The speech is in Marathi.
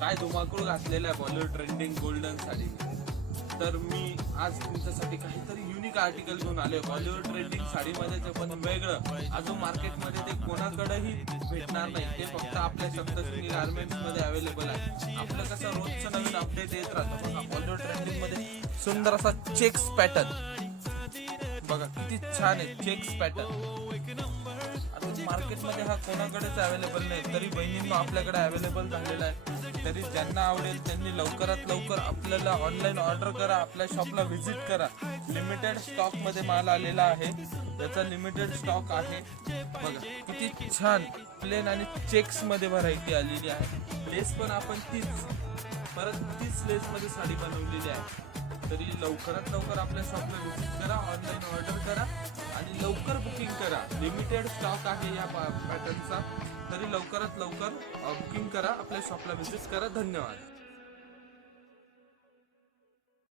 काय धुमाकूळ घातलेला आहे बॉलिवूड ट्रेंडिंग गोल्डन साडी. तर मी आज तुमच्यासाठी काहीतरी युनिक आर्टिकल घेऊन आलोय बॉलिवूड ट्रेंडिंग साडीमध्ये, ते पण वेगळं. अजून मार्केटमध्ये ते कोणाकडेही भेटणार नाही, ते फक्त आपल्या सप्तशृंगी गार्मेंट्स मध्ये अवेलेबल आहे. आपलं कसं रोजचं नवीन अपडेट येत राहतं. बघा बॉलिवूड ट्रेंडिंग मध्ये सुंदर असा चेक्स पॅटर्न बघा किती छान आहे. चेक्स पॅटर्न आता मार्केटमध्ये हा कोणाकडेच अवेलेबल नाही, तरी बहिणींनो आपल्याकडे अवेलेबल झालेला आहे. तरी ज्यांना आवडेल त्यांनी लवकरात लवकर आपल्याला ऑनलाईन ऑर्डर करा, आपल्या शॉपला व्हिजिट करा. लिमिटेड स्टॉक मध्ये माल आलेला आहे, त्याचा लिमिटेड स्टॉक आहे. बघा किती छान प्लेन आणि चेक्स मध्ये व्हरायटी आलेली आहे. लेस पण आपण तीच लेस मध्ये साडी बनवलेली आहे. तरी लवकरात लवकर आपल्या शॉपला व्हिजिट करा, ऑनलाईन ऑर्डर करा आणि लवकर बुकिंग करा. लिमिटेड स्टॉक आहे या पॅटर्नचा, तरी लवकरात लवकर बुकिंग करा, आपल्या शॉपला व्हिजिट करा. धन्यवाद.